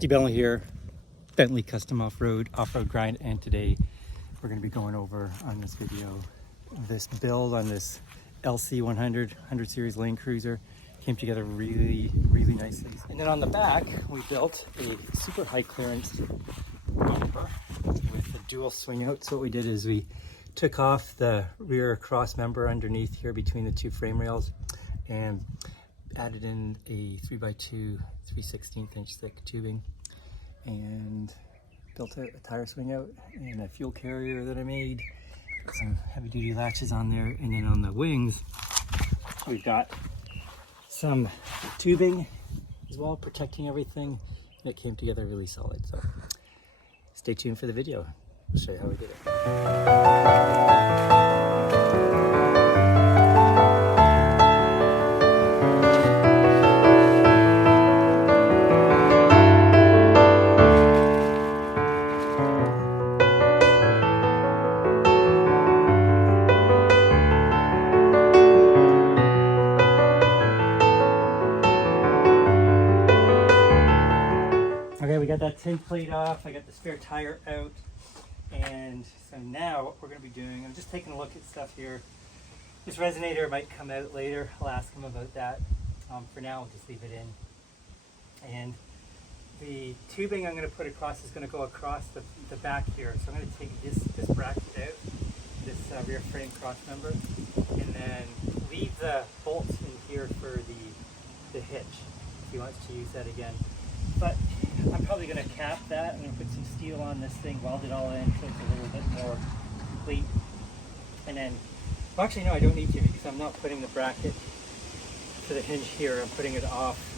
Bentley here, Bentley Custom Off-Road Grind, and today we're going to be going over on this video this build on this LC 100 Series Lane Cruiser. Came together really nicely. And then on the back we built a super high clearance bumper with a dual swing out. So what we did is we took off the rear cross member underneath here between the two frame rails and added in a 3x2 3/16 inch thick tubing and built a tire swing out and a fuel carrier that I made. Put some heavy duty latches on there, and then on the wings we've got some tubing as well, protecting everything, and it came together really solid. So stay tuned for the video. I'll show you how we did it. Okay, we got that tin plate off, I got the spare tire out, and so now what we're going to be doing, I'm just taking a look at stuff here. This resonator might come out later, I'll ask him about that. For now, I'll just leave it in. And the tubing I'm going to put across is going to go across the back here. So I'm going to take this bracket out, this rear frame cross member, and then leave the bolts in here for the hitch, if he wants to use that again. But I'm probably going to cap that. I'm going to put some steel on this thing, weld it all in so it's a little bit more complete. And then, well, actually no, I don't need to, because I'm not putting the bracket for the hinge here. I'm putting it off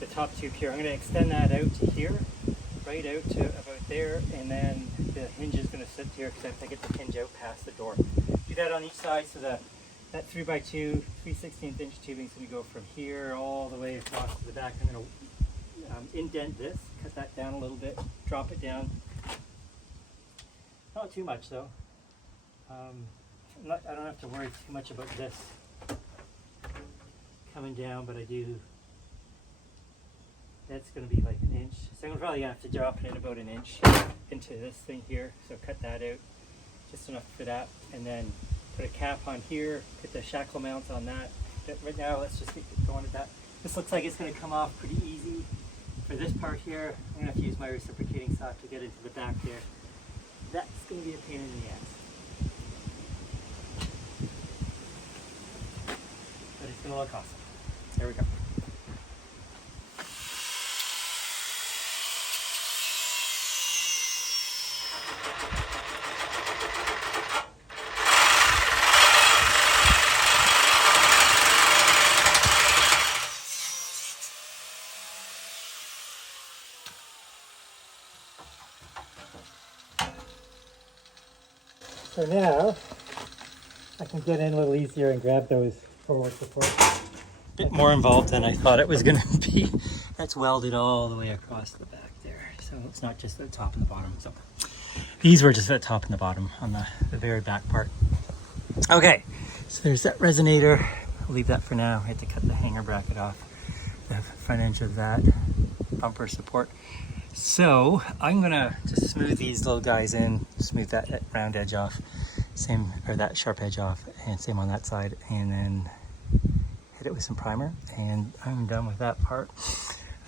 the top tube here. I'm going to extend that out to here, right out to about there, and then the hinge is going to sit here because I have to get the hinge out past the door. Do that on each side, so that 3x2 3/16 inch tubing is going to go from here all the way across to the back. I'm going to indent this, cut that down a little bit, drop it down. Not too much though. I don't have to worry too much about this coming down, but I do. That's going to be like an inch. So I'm probably going to have to drop it in about an inch into this thing here. So cut that out, just enough for that, and then put a cap on here, put the shackle mounts on that. Right now, let's just get going with that. This looks like it's going to come off pretty easy. For this part here, I'm going to have to use my reciprocating saw to get into the back there. That's going to be a pain in the ass. But it's going to look awesome. There we go. So now I can get in a little easier and grab those forward supports. A bit more involved than I thought it was going to be. That's welded all the way across the back there. So it's not just the top and the bottom. So these were just the top and the bottom on the very back part. Okay, so there's that resonator. I'll leave that for now. I had to cut the hanger bracket off the front edge of that bumper support. So I'm gonna just smooth these little guys in, smooth that round edge off, same, or that sharp edge off, and same on that side, and then hit it with some primer, and I'm done with that part.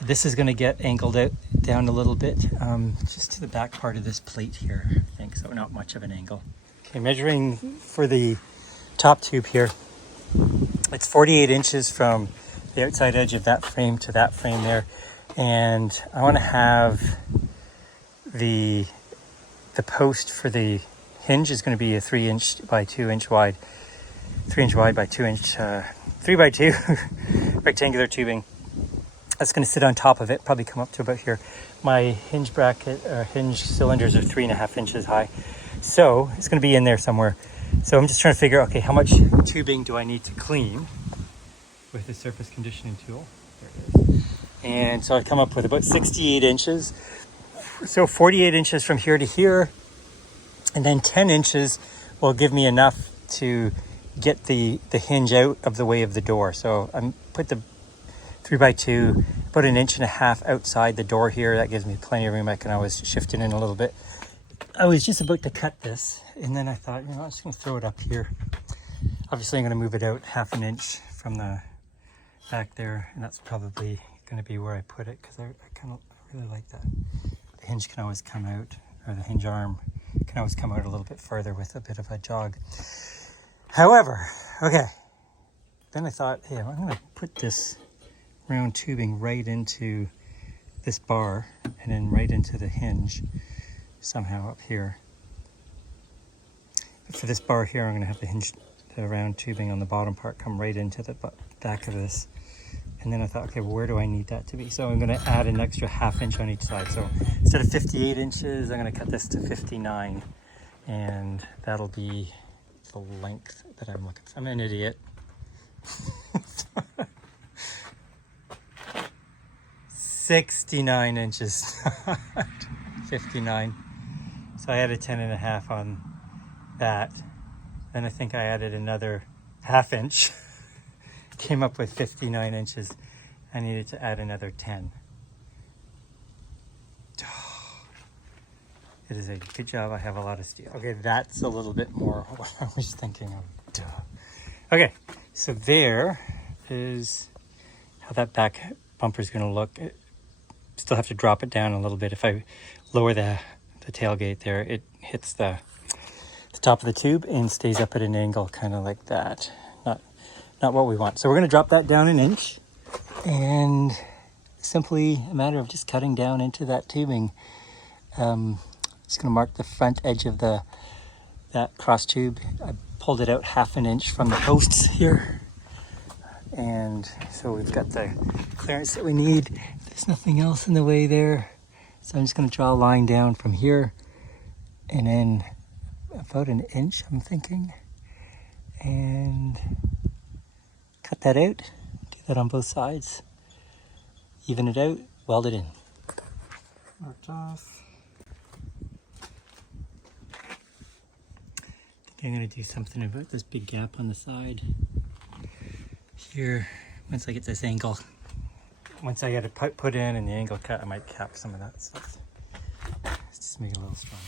This is gonna get angled out down a little bit, just to the back part of this plate here, I think, so not much of an angle. Okay, measuring for the top tube here, it's 48 inches from the outside edge of that frame to that frame there. And I want to have the post for the hinge is going to be a 3 inch by 2 inch wide, 3 inch wide by 2 inch, 3x2 rectangular tubing. That's going to sit on top of it, probably come up to about here. My hinge bracket, hinge cylinders are 3.5 inches high. So it's going to be in there somewhere. So I'm just trying to figure out, okay, how much tubing do I need to clean with the surface conditioning tool? There it is. And so I come up with about 68 inches. So 48 inches from here to here, and then 10 inches will give me enough to get the hinge out of the way of the door. So I put the 3x2, about 1.5 inches outside the door here. That gives me plenty of room. I can always shift it in a little bit. I was just about to cut this, and then I thought, you know, I'm just gonna throw it up here. Obviously I'm gonna move it out 1/2 inch from the back there, and that's probably gonna be where I put it, because I really like that. The hinge can always come out, or the hinge arm can always come out a little bit further with a bit of a jog. However, okay, then I thought, hey, I'm gonna put this round tubing right into this bar, and then right into the hinge somehow up here. But for this bar here, I'm gonna have the round tubing on the bottom part come right into the back of this. And then I thought, okay, well, where do I need that to be? So I'm gonna add an extra 1/2 inch on each side. So instead of 58 inches, I'm gonna cut this to 59. And that'll be the length that I'm looking for. I'm an idiot. 69 inches, 59. So I added 10.5 on that. Then I think I added another 1/2 inch. Came up with 59 inches. I needed to add another 10. It is a good job I have a lot of steel. Okay, that's a little bit more what I was thinking of. Okay, so there is how that back bumper is going to look. Still have to drop it down a little bit. If I lower the tailgate there, it hits the top of the tube and stays up at an angle, kind of like that. Not what we want. So we're going to drop that down 1 inch, and simply a matter of just cutting down into that tubing. Just going to mark the front edge of that cross tube. I pulled it out 1/2 inch from the posts here, and so we've got the clearance that we need. There's nothing else in the way there, so I'm just going to draw a line down from here, and then about 1 inch, I'm thinking, and cut that out. Do that on both sides, even it out, weld it in. Marked off. I think I'm going to do something about this big gap on the side here. Once I get this angle, once I get it put in and the angle cut, I might cap some of that stuff. Let's just make it a little stronger.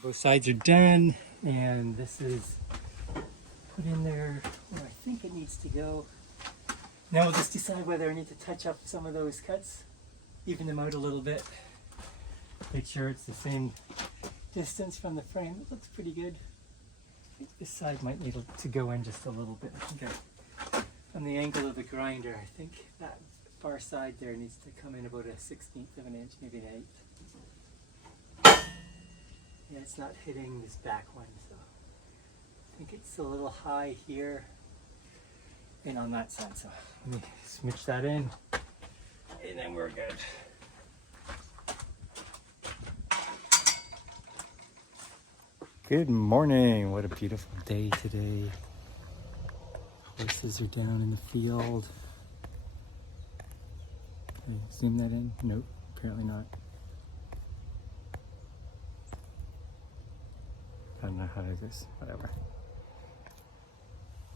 Both sides are done, and this is put in there where I think it needs to go. Now we'll just decide whether I need to touch up some of those cuts, even them out a little bit. Make sure it's the same distance from the frame. It looks pretty good. I think this side might need to go in just a little bit. On the angle of the grinder, I think that far side there needs to come in about 1/16 of an inch, maybe 1/8. Yeah, it's not hitting this back one, so I think it's a little high here and on that side. So let me smooch that in, and then we're good. Good morning. What a beautiful day today. Horses are down in the field. Can I zoom that in? Nope, apparently not. I don't know how to do this, whatever.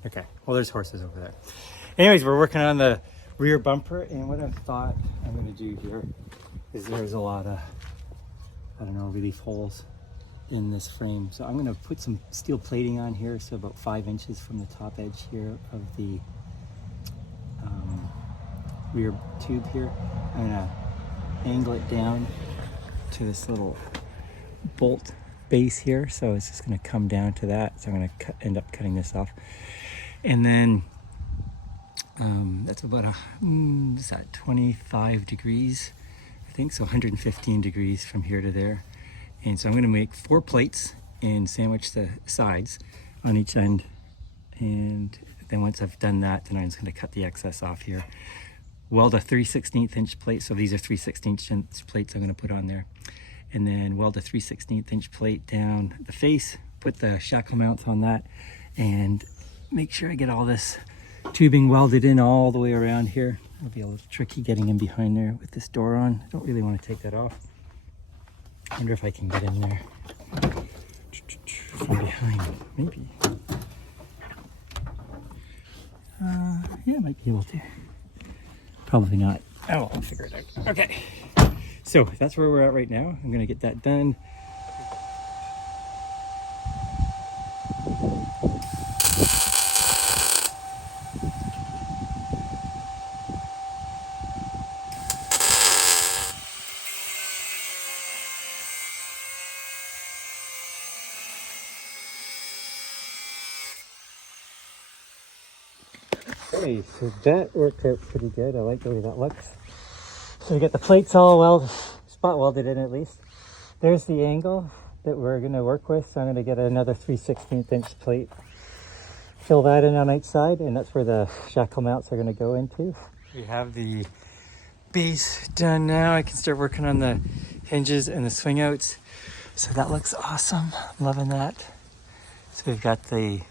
Okay, well, there's horses over there. Anyways, we're working on the rear bumper, and what I thought I'm going to do here is there's a lot of, I don't know, relief holes in this frame. So I'm going to put some steel plating on here, so about 5 inches from the top edge here of the rear tube here. I'm going to angle it down to this little bolt base here, so it's just going to come down to that. So I'm going to end up cutting this off, and then that's about is that 25 degrees, I think, so 115 degrees from here to there. And so I'm going to make 4 plates and sandwich the sides on each end, and then once I've done that, then I'm just going to cut the excess off here, weld a 3/16 inch plate. So these are 3/16 inch plates I'm going to put on there, and then weld a 3/16 inch plate down the face, put the shackle mounts on that, and make sure I get all this tubing welded in all the way around here. It'll be a little tricky getting in behind there with this door on. I don't really want to take that off. I wonder if I can get in there from behind, maybe. Yeah, I might be able to. Probably not. Oh, well, I'll figure it out. Okay, so that's where we're at right now. I'm gonna get that done. Okay, so that worked out pretty good. I like the way that looks. So we get the plates all spot welded in at least. There's the angle that we're going to work with. So I'm going to get another 3/16 inch plate. Fill that in on each side, and that's where the shackle mounts are going to go into. We have the base done now. I can start working on the hinges and the swing outs. So that looks awesome. I'm loving that. So we've got the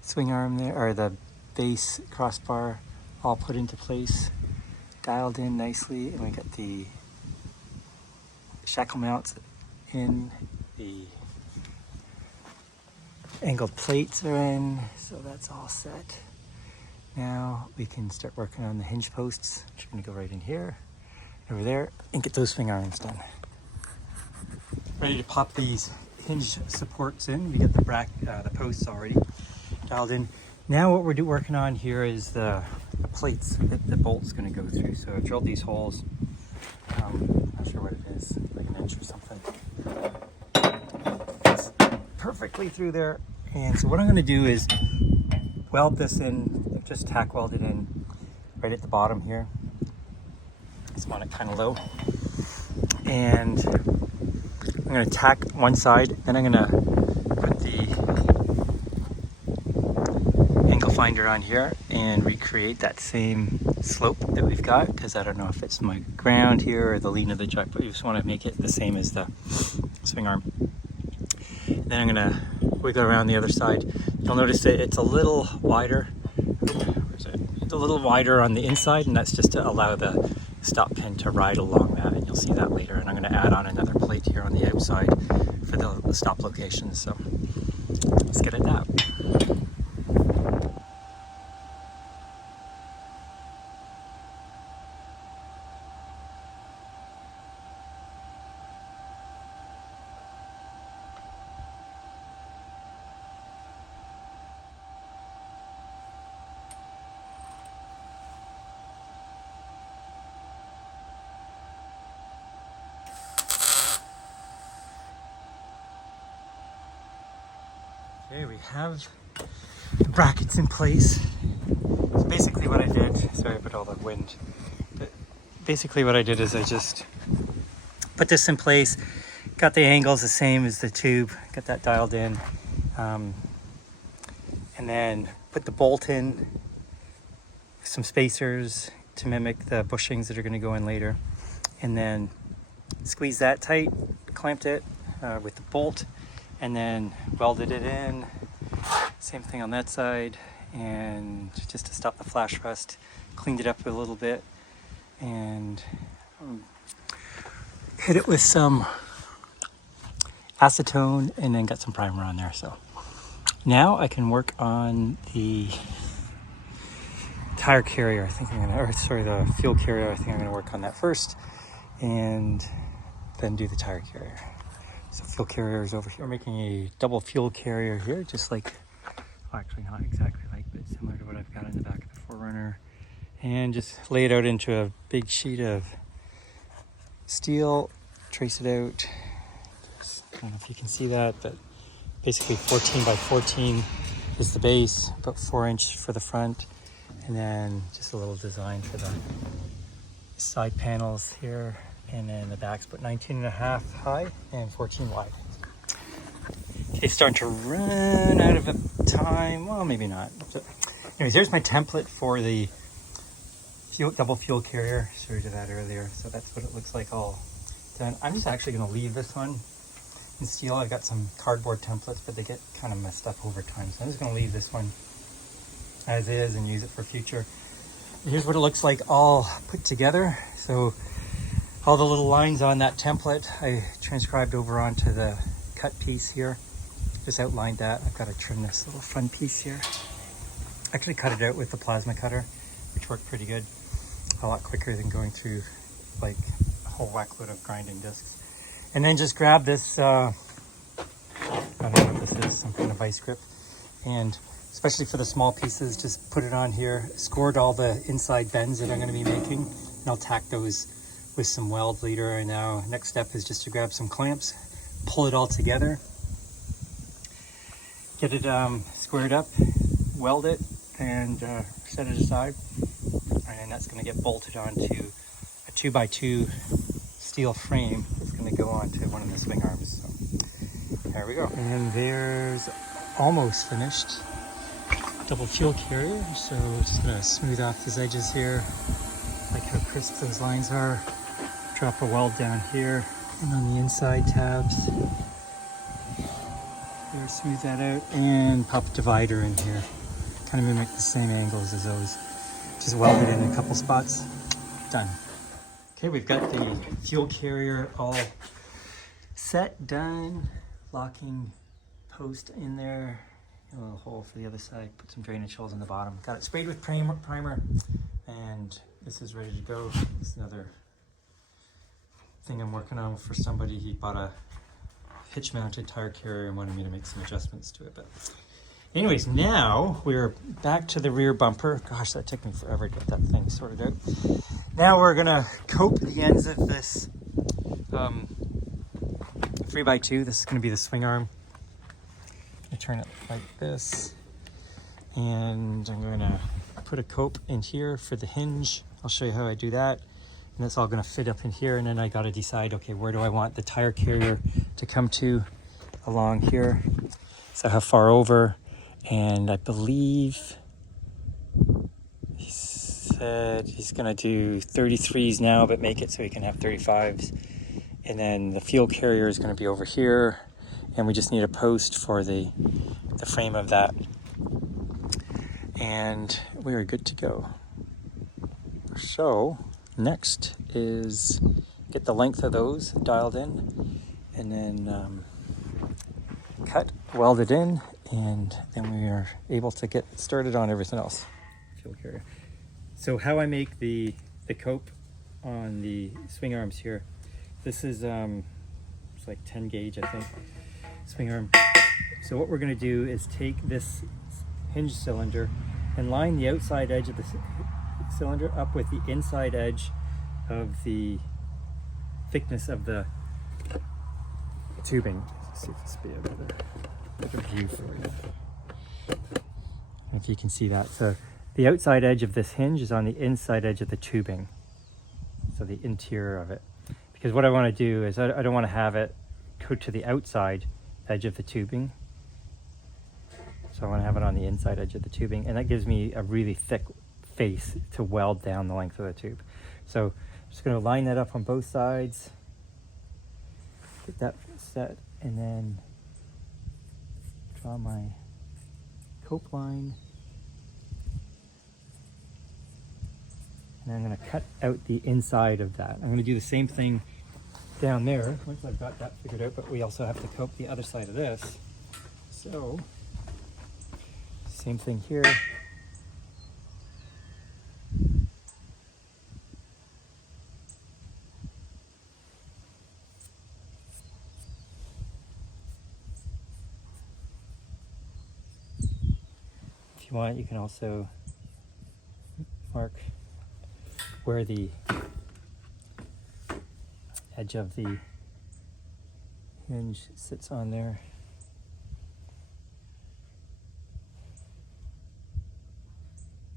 swing arm there, or the base crossbar all put into place, dialed in nicely, and we got the shackle mounts in, the angled plates are in, so that's all set. Now we can start working on the hinge posts, which are going to go right in here, over there, and get those swing arms done. Ready to pop these hinge supports in. We got the posts already dialed in. Now what we're working on here is the plates that the bolt's going to go through. So I've drilled these holes. Not sure what it is, like an inch or something. It's perfectly through there. And so what I'm going to do is weld this in, just tack weld it in right at the bottom here. Just want it kind of low. And I'm going to tack one side, then I'm going to put the angle finder on here and recreate that same slope that we've got, because I don't know if it's my ground here or the lean of the chuck, but you just want to make it the same as the swing arm. Then I'm going to wiggle around the other side. You'll notice that it's a little wider. Where's it? It's a little wider on the inside, and that's just to allow the stop pin to ride along that, and you'll see that later. And I'm going to add on another plate here on the outside for the stop location. So let's get at that. Okay, we have the brackets in place. So basically what I did, sorry about all the wind, but basically what I did is I just put this in place, got the angles the same as the tube, got that dialed in, and then put the bolt in, some spacers to mimic the bushings that are going to go in later, and then squeezed that tight, clamped it with the bolt, and then welded it in. Same thing on that side, and just to stop the flash rust, cleaned it up a little bit, and hit it with some acetone, and then got some primer on there. So now I can work on the tire carrier. I think I'm gonna, or sorry, the fuel carrier. I think I'm gonna work on that first, and then do the tire carrier. So fuel carrier is over here. We're making a double fuel carrier here, just like, well, actually not exactly like, but similar to what I've got in the back of the 4Runner. And just lay it out into a big sheet of steel, trace it out. I don't know if you can see that, but basically 14 by 14 is the base, about 4 inch for the front, and then just a little design for the side panels here. And then the back's about 19.5 high and 14 wide. Okay, starting to run out of time. Well, maybe not. So, anyways, here's my template for the double fuel carrier. Showed you that earlier. So that's what it looks like all done. I'm just actually going to leave this one in steel. I got some cardboard templates, but they get kind of messed up over time. So I'm just going to leave this one as is and use it for future. Here's what it looks like all put together. So all the little lines on that template I transcribed over onto the cut piece here. Just outlined that. I've got to trim this little front piece here. Actually cut it out with the plasma cutter, which worked pretty good. A lot quicker than going through like a whole whack load of grinding discs. And then just grab this, I don't know what this is, some kind of vice grip. And especially for the small pieces, just put it on here, scored all the inside bends that I'm going to be making, and I'll tack those with some weld leader. And now next step is just to grab some clamps, pull it all together, get it squared up, weld it, and set it aside. And that's going to get bolted onto a 2x2 steel frame that's going to go onto one of the swing arms. So there we go. And there's almost finished double fuel carrier. So just going to smooth off these edges here, like how crisp those lines are. Drop a weld down here and on the inside tabs. There, smooth that out, and pop a divider in here. Kind of mimic the same angles as those. Just weld it in a couple spots. Done. Okay, we've got the fuel carrier all set, done. Locking post in there. A little hole for the other side. Put some drainage holes in the bottom. Got it sprayed with primer, and this is ready to go. It's another thing I'm working on for somebody. He bought a hitch-mounted tire carrier and wanted me to make some adjustments to it. But anyways, now we're back to the rear bumper. Gosh, that took me forever to get that thing sorted out. Now we're gonna cope the ends of this 3x2. This is gonna be the swing arm. I turn it like this, and I'm gonna put a cope in here for the hinge. I'll show you how I do that. And that's all gonna fit up in here, and then I gotta decide, okay, where do I want the tire carrier to come to along here? So how far over? And I believe he said he's gonna do 33s now, but make it so he can have 35s. And then the fuel carrier is gonna be over here, and we just need a post for the frame of that. And we are good to go. So next is get the length of those dialed in, and then cut, weld it in, and then we are able to get started on everything else. Fuel carrier. So how I make the cope on the swing arms here, this is it's like 10 gauge, I think, swing arm. So what we're going to do is take this hinge cylinder and line the outside edge of the cylinder up with the inside edge of the thickness of the tubing. Let's see if this will be a better view for you. I don't know if you can see that. So the outside edge of this hinge is on the inside edge of the tubing. So the interior of it. Because what I want to do is I don't want to have it go to the outside edge of the tubing. So I want to have it on the inside edge of the tubing, and that gives me a really thick face to weld down the length of the tube. So I'm just going to line that up on both sides, get that set, and then draw my cope line. And I'm going to cut out the inside of that. I'm going to do the same thing down there once I've got that figured out, but we also have to cope the other side of this. So same thing here. If you want, you can also mark where the edge of the hinge sits on there.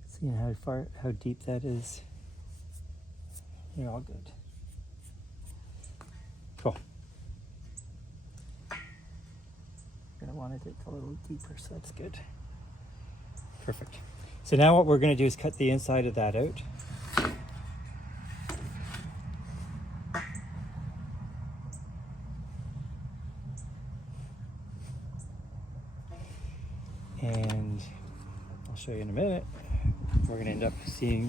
Seeing how deep that is. You're all good. Cool. You're gonna want to dig a little deeper, so that's good. Perfect. So now what we're going to do is cut the inside of that out. a minute, we're going to end up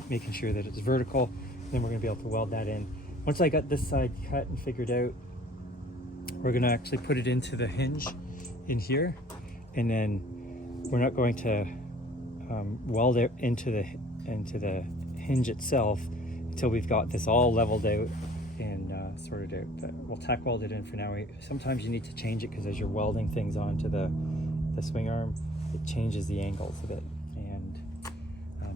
making sure that it's vertical. Then we're going to be able to weld that in. Once I got this side cut and figured out, we're going to actually put it into the hinge in here, and then we're not going to weld it into the hinge itself until we've got this all leveled out and sorted out. But we'll tack weld it in for now. Sometimes you need to change it because as you're welding things onto the swing arm, it changes the angles a bit, and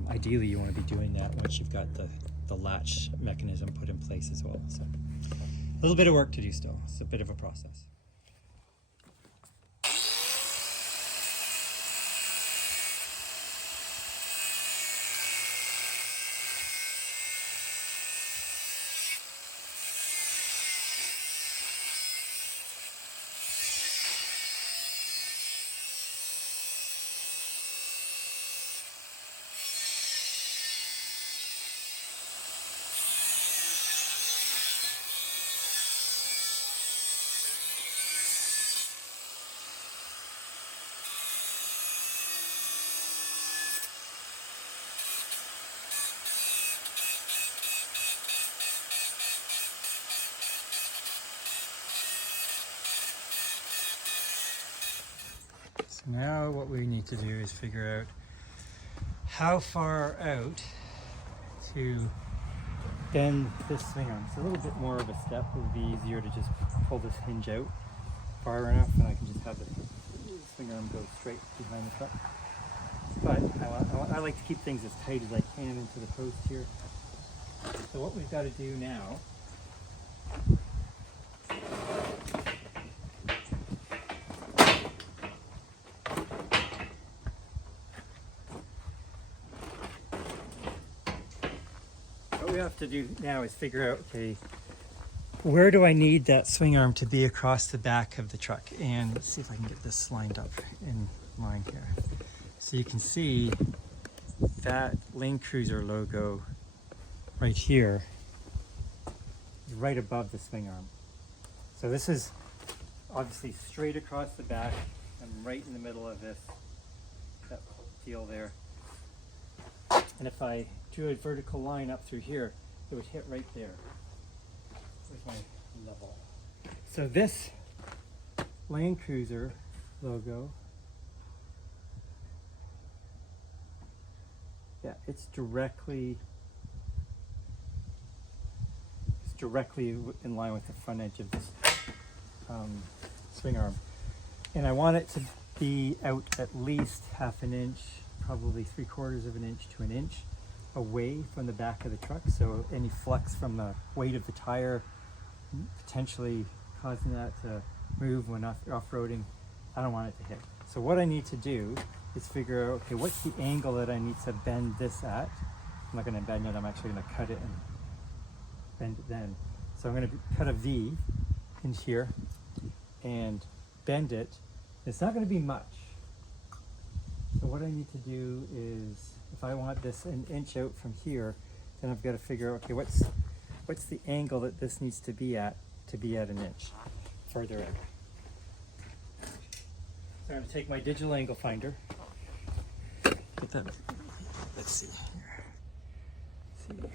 ideally you want to be doing that once you've got the latch mechanism put in place as well. So a little bit of work to do still. It's a bit of a process. So now what we need to do is figure out how far out to bend this swing arm. It's a little bit more of a step. It would be easier to just pull this hinge out far enough and I can just have the swing arm go straight behind the truck. But I like to keep things as tight as I can into the post here. So what we've got to do now is figure out, okay, where do I need that swing arm to be across the back of the truck? And let's see if I can get this lined up in line here. So you can see that Lane Cruiser logo right here is right above the swing arm. So this is obviously straight across the back. I'm right in the middle of that deal there. And if I drew a vertical line up through here, it would hit right there. There's my level. So this Land Cruiser logo, yeah, it's directly in line with the front edge of this swing arm. And I want it to be out at least half an inch, probably 3/4 of an inch to an inch away from the back of the truck, so any flex from the weight of the tire potentially causing that to move when off-roading, I don't want it to hit. So what I need to do is figure out, okay, what's the angle that I need to bend this at? I'm not going to bend it, I'm actually going to cut it and bend it then. So I'm going to cut a V in here and bend it. It's not going to be much. So what I need to do is, if I want this an inch out from here, then I've got to figure out, okay, what's the angle that this needs to be at an inch further out. So I'm going to take my digital angle finder. Get that. Let's see here. Let's see.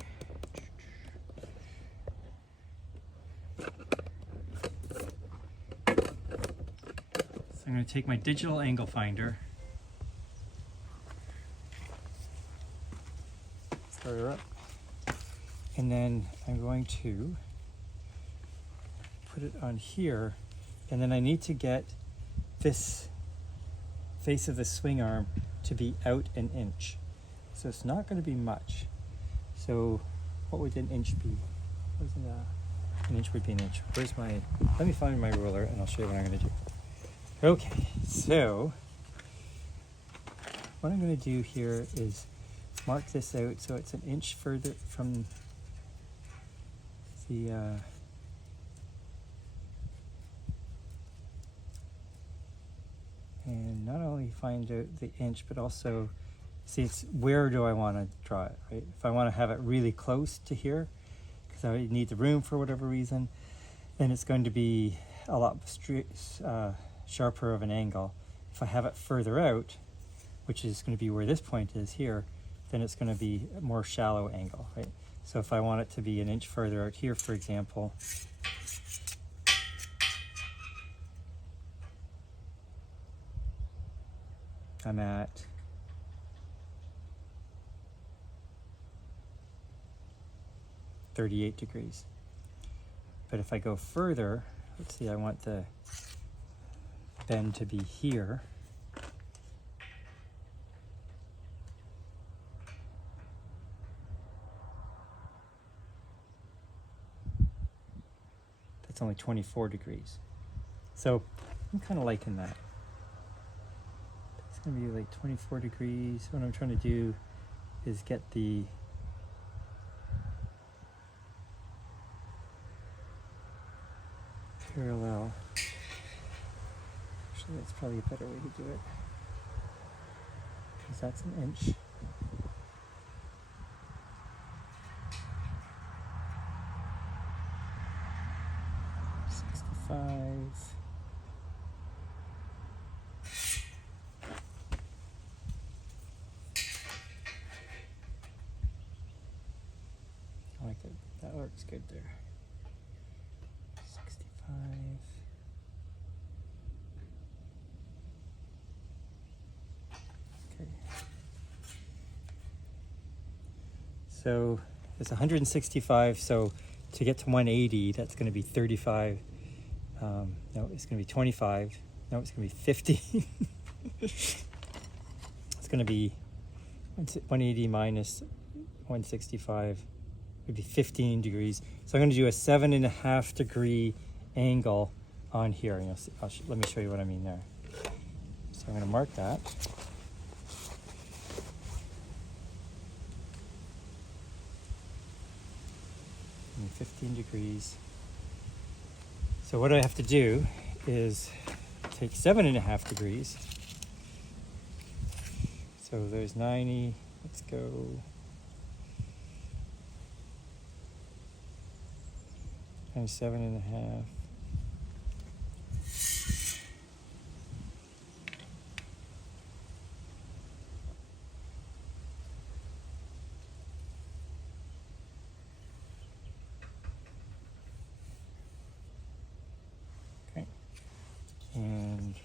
So I'm going to take my digital angle finder. Start her up. And then I'm going to put it on here, and then I need to get this face of the swing arm to be out an inch. So it's not going to be much. So what would an inch be? An inch would be an inch. Let me find my ruler and I'll show you what I'm going to do. Okay, so what I'm going to do here is mark this out so it's an inch further from the and not only find out the inch, but also see it's where do I want to draw it, right? If I want to have it really close to here because I need the room for whatever reason, then it's going to be a lot sharper of an angle. If I have it further out, which is going to be where this point is here, then it's going to be a more shallow angle, right? So if I want it to be an inch further out here, for example, I'm at 38 degrees. But if I go further, let's see, I want the bend to be here. That's only 24 degrees. So I'm kind of liking that. It's going to be like 24 degrees. What I'm trying to do is get the parallel. Actually, that's probably a better way to do it, because that's an inch. I like it. That works good there. 65. Okay. So it's 165. So to get to 180, that's going to be 35. No, it's going to be 25. No, it's going to be 50. It's going to be 180 minus 165 would be 15 degrees. So I'm going to do a 7.5 degree angle on here. And let me show you what I mean there. So I'm going to mark that. And 15 degrees. So what I have to do is take 7.5 degrees. So there's 90. Let's go. And 7.5. Okay. And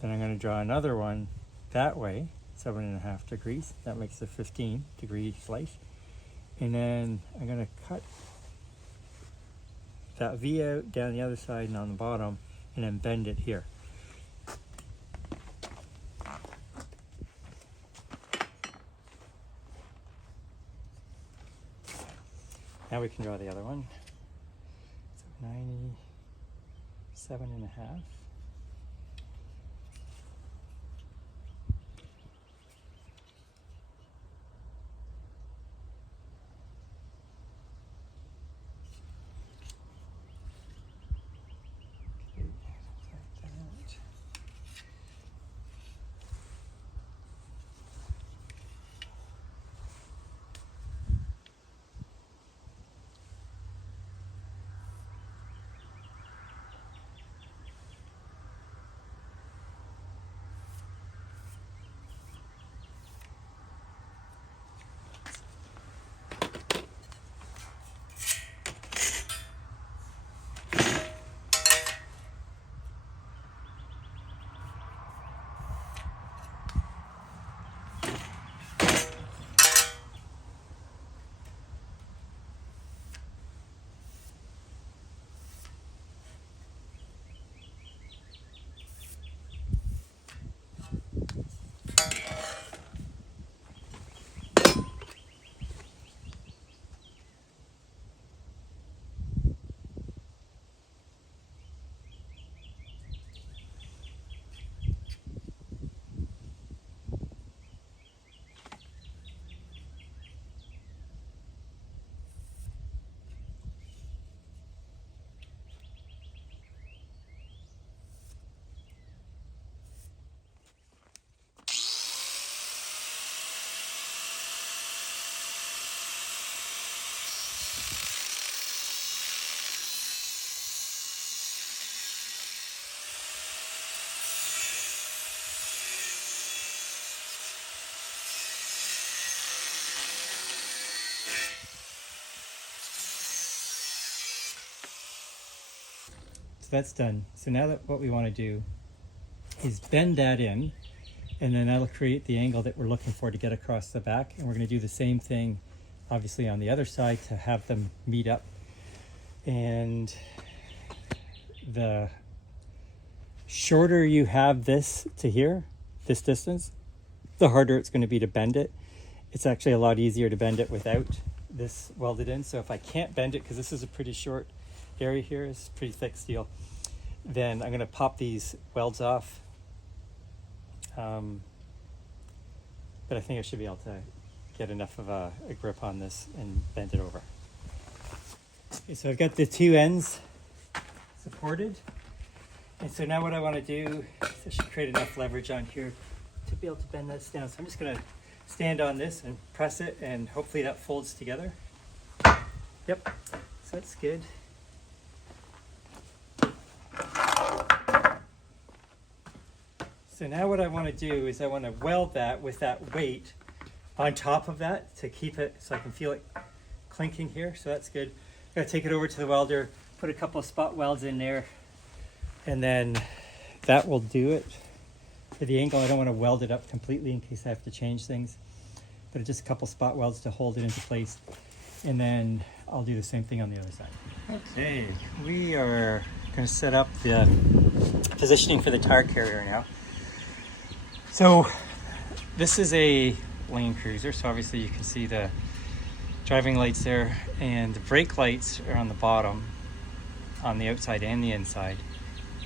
then I'm going to draw another one that way, 7.5 degrees. That makes a 15 degree slice. And then I'm going to cut that V out down the other side and on the bottom, and then bend it here. Now we can draw the other one. So 97.5. that's done. So now that what we want to do is bend that in, and then that'll create the angle that we're looking for to get across the back. And we're going to do the same thing, obviously, on the other side to have them meet up. And the shorter you have this to here, this distance, the harder it's going to be to bend it. It's actually a lot easier to bend it without this welded in. So if I can't bend it, because this is a pretty short area here, it's pretty thick steel, then I'm going to pop these welds off. But I think I should be able to get enough of a grip on this and bend it over. Okay, so I've got the two ends supported. And so now what I want to do is I should create enough leverage on here to be able to bend this down. So I'm just going to stand on this and press it, and hopefully that folds together. Yep, so that's good. So now what I want to do is I want to weld that with that weight on top of that to keep it so I can feel it clinking here. So that's good. I'm going to take it over to the welder, put a couple of spot welds in there, and then that will do it. For the angle, I don't want to weld it up completely in case I have to change things, but just a couple spot welds to hold it into place. And then I'll do the same thing on the other side. Okay, we are going to set up the positioning for the tire carrier now. So this is a lane cruiser, so obviously you can see the driving lights there, and the brake lights are on the bottom, on the outside and the inside,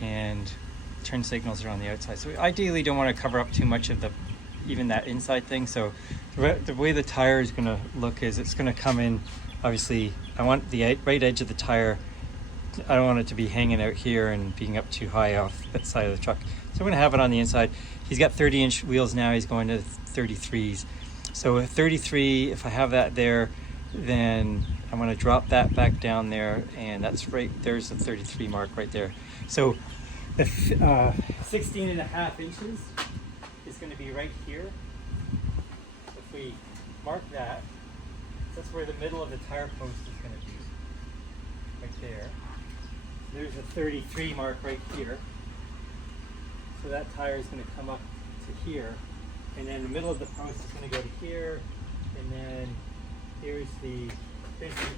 and turn signals are on the outside. So we ideally don't want to cover up too much of even that inside thing. So the way the tire is going to look is it's going to come in, obviously I want the right edge of the tire, I don't want it to be hanging out here and being up too high off that side of the truck. So I'm going to have it on the inside. He's got 30-inch wheels now, he's going to 33s. So a 33, if I have that there, then I'm going to drop that back down there, and that's right, there's the 33 mark right there. So the 16.5 inches is going to be right here. If we mark that, that's where the middle of the tire post is going to be, right there. There's a 33 mark right here. So that tire is going to come up to here, and then the middle of the post is going to go to here, and then here's the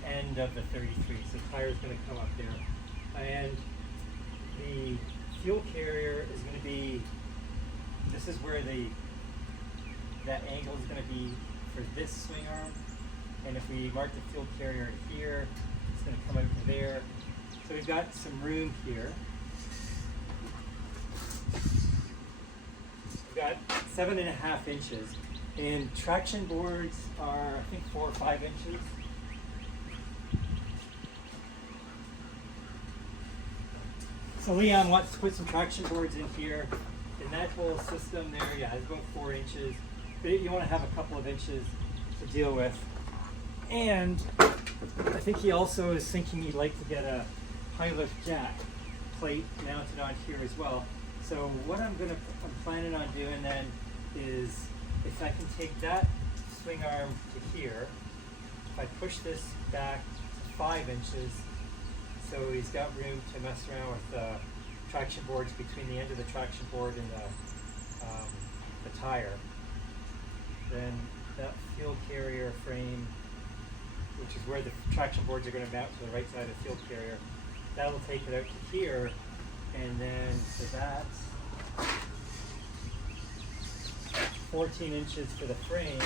end of the 33. So the tire is going to come up there, and the fuel carrier is going to be, this is where that angle is going to be for this swing arm, and if we mark the fuel carrier here, it's going to come out to there. So we've got some room here. We've got 7.5 inches, and traction boards are, I think, 4 or 5 inches. So Leon wants to put some traction boards in here, and that whole system there, yeah, is about 4 inches. But you want to have a couple of inches to deal with. And I think he also is thinking he'd like to get a high lift jack plate mounted on here as well. So what I'm planning on doing then is, if I can take that swing arm to here, if I push this back to 5 inches, so he's got room to mess around with the traction boards between the end of the traction board and the tire. Then that fuel carrier frame, which is where the traction boards are going to mount to the right side of the fuel carrier, that'll take it out to here, and then so that's 14 inches for the frame,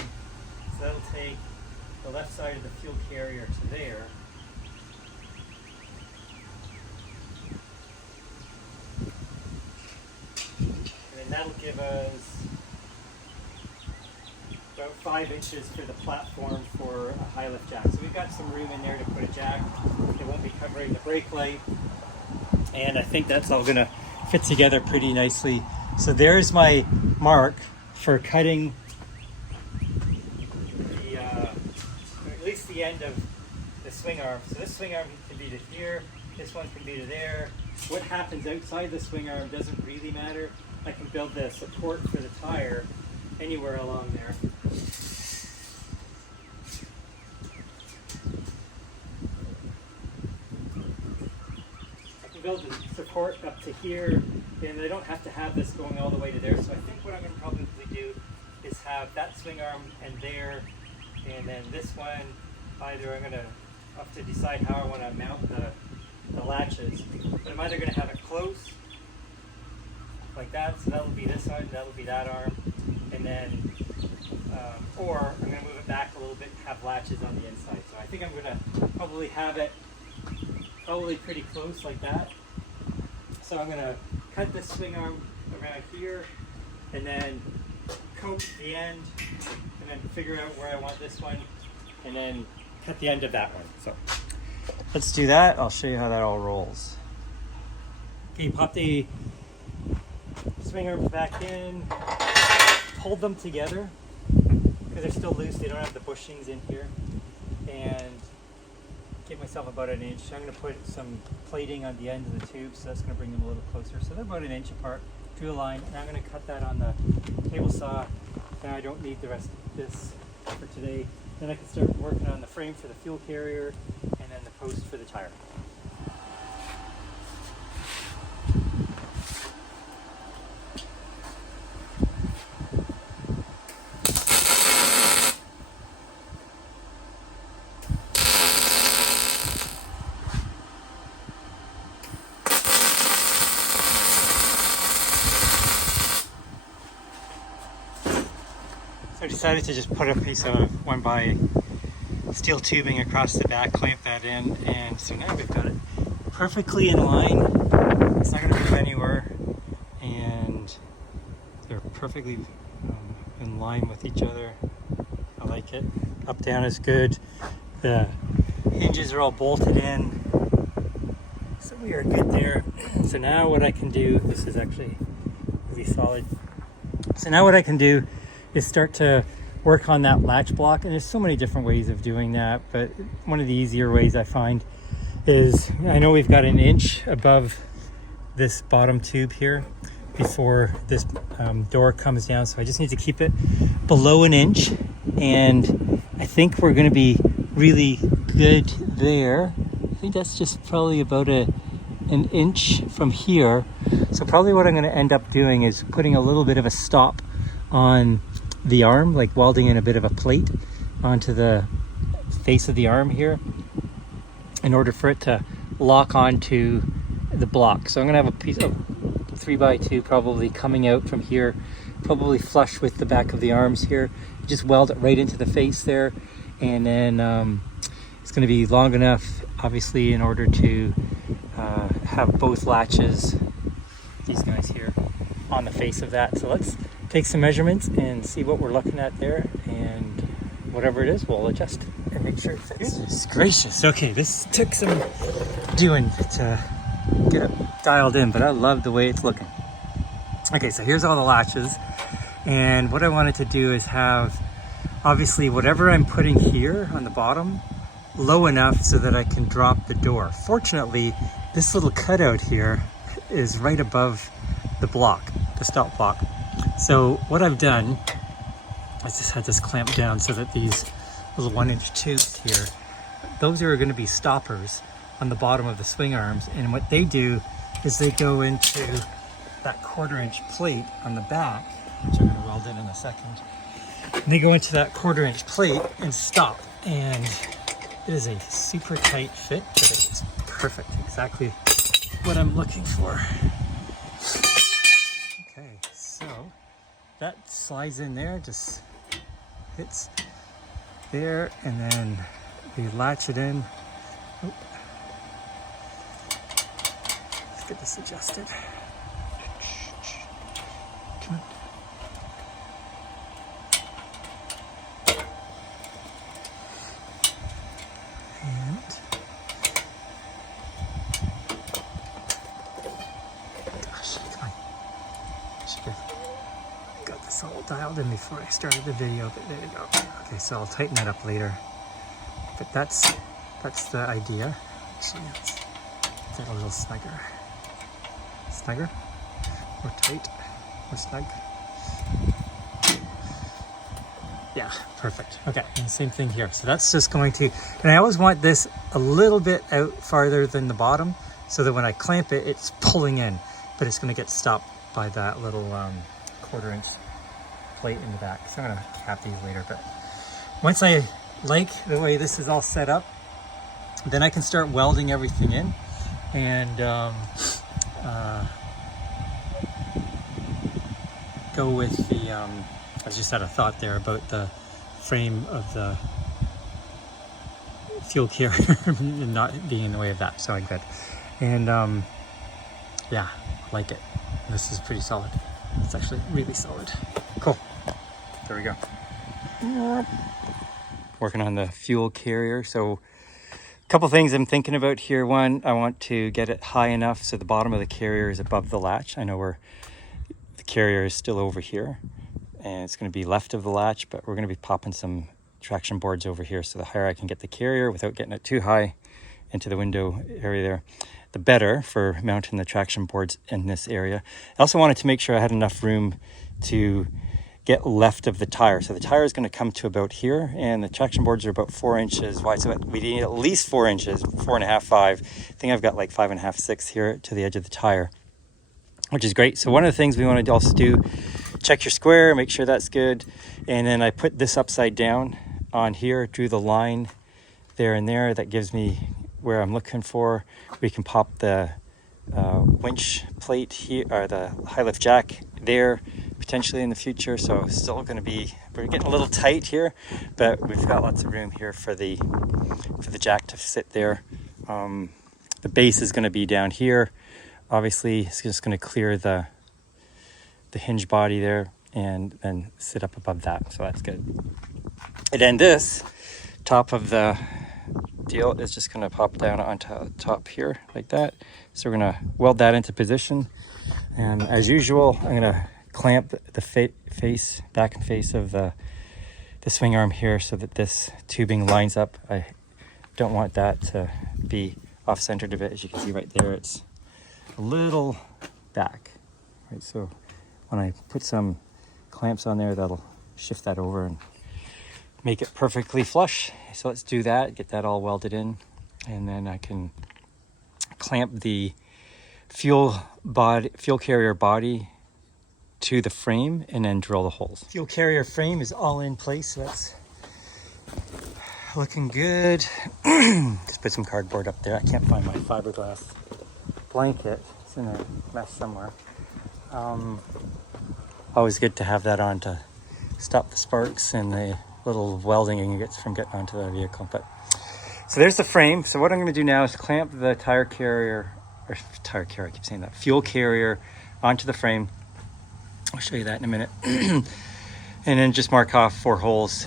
so that'll take the left side of the fuel carrier to there. And then that'll give us about 5 inches for the platform for a high lift jack. So we've got some room in there to put a jack. It won't be covering the brake light. And I think that's all gonna fit together pretty nicely. So there's my mark for cutting the, or at least the end of the swing arm. So this swing arm can be to here, this one can be to there. What happens outside the swing arm doesn't really matter. I can build the support for the tire anywhere along there. I can build the support up to here, and I don't have to have this going all the way to there. So I think what I'm going to probably do is have that swing arm and there, and then this one, either I'm going to have to decide how I want to mount the latches, but I'm either going to have it close like that, so that will be this arm, that will be that arm, and then or I'm going to move it back a little bit and have latches on the inside. So I think I'm going to probably have it pretty close like that. So I'm going to cut this swing arm around here and then coat the end and then figure out where I want this one and then cut the end of that one. So let's do that. I'll show you how that all rolls. Okay, pop the swing arms back in, hold them together because they're still loose, they don't have the bushings in here, and give myself about an inch. I'm going to put some plating on the end of the tube, so that's going to bring them a little closer. So they're about an inch apart. Drew a line, and I'm going to cut that on the table saw. Now I don't need the rest of this for today. Then I can start working on the frame for the fuel carrier and then the post for the tire. I decided to just put a piece of 1x steel tubing across the back, clamp that in, and so now we've got it perfectly in line. It's not going to move anywhere, and they're perfectly in line with each other. I like it. Up down is good. The hinges are all bolted in, so we are good there. So now what I can do, this is actually really solid. So now what I can do is start to work on that latch block, and there's so many different ways of doing that, but one of the easier ways I find is, I know we've got an inch above this bottom tube here before this door comes down, so I just need to keep it below an inch, and I think we're going to be really good there. I think that's just probably about an inch from here. So probably what I'm going to end up doing is putting a little bit of a stop on the arm, like welding in a bit of a plate onto the face of the arm here in order for it to lock onto the block. So I'm going to have a piece of 3x2 probably coming out from here, probably flush with the back of the arms here. Just weld it right into the face there, and then it's going to be long enough, obviously, in order to have both latches, these guys here, on the face of that. So let's take some measurements and see what we're looking at there, and whatever it is, we'll adjust and make sure it fits. Goodness gracious. Okay, this took some doing to get it dialed in, but I love the way it's looking. Okay, so here's all the latches, and what I wanted to do is have, obviously, whatever I'm putting here on the bottom low enough so that I can drop the door. Fortunately, this little cutout here is right above the block, the stop block. So what I've done is just had this clamped down so that these little 1-inch tubes here, those are going to be stoppers on the bottom of the swing arms, and what they do is they go into that 1/4-inch plate on the back, which I'm going to weld in a second, and they go into that 1/4-inch plate and stop, and it is a super tight fit, but it's perfect, exactly what I'm looking for. Okay, so that slides in there, just hits there, and then we latch it in. Oop. Let's get this adjusted. Come on. And gosh, come on. Should have got this all dialed in before I started the video, but there you go. Okay, so I'll tighten that up later. But that's the idea. Actually, let's get a little snugger. Snugger? More tight? More snug? Yeah, perfect. Okay, and same thing here. So that's just going to, and I always want this a little bit out farther than the bottom so that when I clamp it, it's pulling in, but it's gonna get stopped by that little 1/4-inch plate in the back. So I'm gonna cap these later, but once I like the way this is all set up, then I can start welding everything in. And go with the, I just had a thought there about the frame of the fuel carrier and not being in the way of that, so I'm good. And yeah, I like it. This is pretty solid. It's actually really solid. Cool. There we go. Working on the fuel carrier. So a couple things I'm thinking about here. One, I want to get it high enough so the bottom of the carrier is above the latch. I know the carrier is still over here and it's going to be left of the latch, but we're going to be popping some traction boards over here, so the higher I can get the carrier without getting it too high into the window area there, the better for mounting the traction boards in this area. I also wanted to make sure I had enough room to get left of the tire. So the tire is going to come to about here, and the traction boards are about 4 inches wide. So we need at least 4 inches, 4.5, 5. I think I've got like 5.5, 6 here to the edge of the tire, which is great. So one of the things we want to also do, check your square, make sure that's good. And then I put this upside down on here, drew the line there and there. That gives me where I'm looking for. We can pop the winch plate here, or the high lift jack there, potentially in the future. So still going to be, we're getting a little tight here, but we've got lots of room here for the jack to sit there. The base is going to be down here. Obviously, it's just going to clear the hinge body there and then sit up above that. So that's good. And then this top of the deal is just going to pop down onto the top here like that. So we're going to weld that into position. And as usual, I'm going to clamp the back and face of the swing arm here so that this tubing lines up. I don't want that to be off-centered a bit. As you can see right there, it's a little back, right? So when I put some clamps on there, that'll shift that over and make it perfectly flush. So let's do that, get that all welded in, and then I can clamp the fuel carrier body to the frame and then drill the holes. Fuel carrier frame is all in place, so that's looking good. Just put some cardboard up there. I can't find my fiberglass blanket. It's in a mess somewhere. Always good to have that on to stop the sparks and the little welding you get from getting onto the vehicle. But so there's the frame. So what I'm going to do now is clamp the I keep saying that, fuel carrier onto the frame. I'll show you that in a minute. And then just mark off 4 holes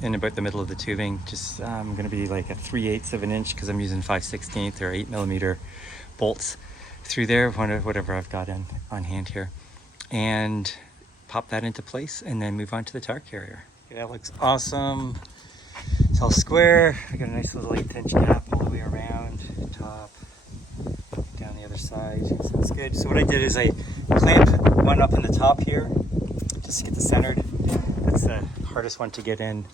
in about the middle of the tubing. Just I'm going to be like a 3/8 of an inch because I'm using 5/16 or 8mm bolts through there, whatever I've got on hand here, and pop that into place and then move on to the tire carrier. Okay, that looks awesome. It's all square. I got a nice little 1/8 gap all the way around the top, down the other side. So that's good. So what I did is I clamped one up in the top here just to get the centered. That's the hardest one to get in.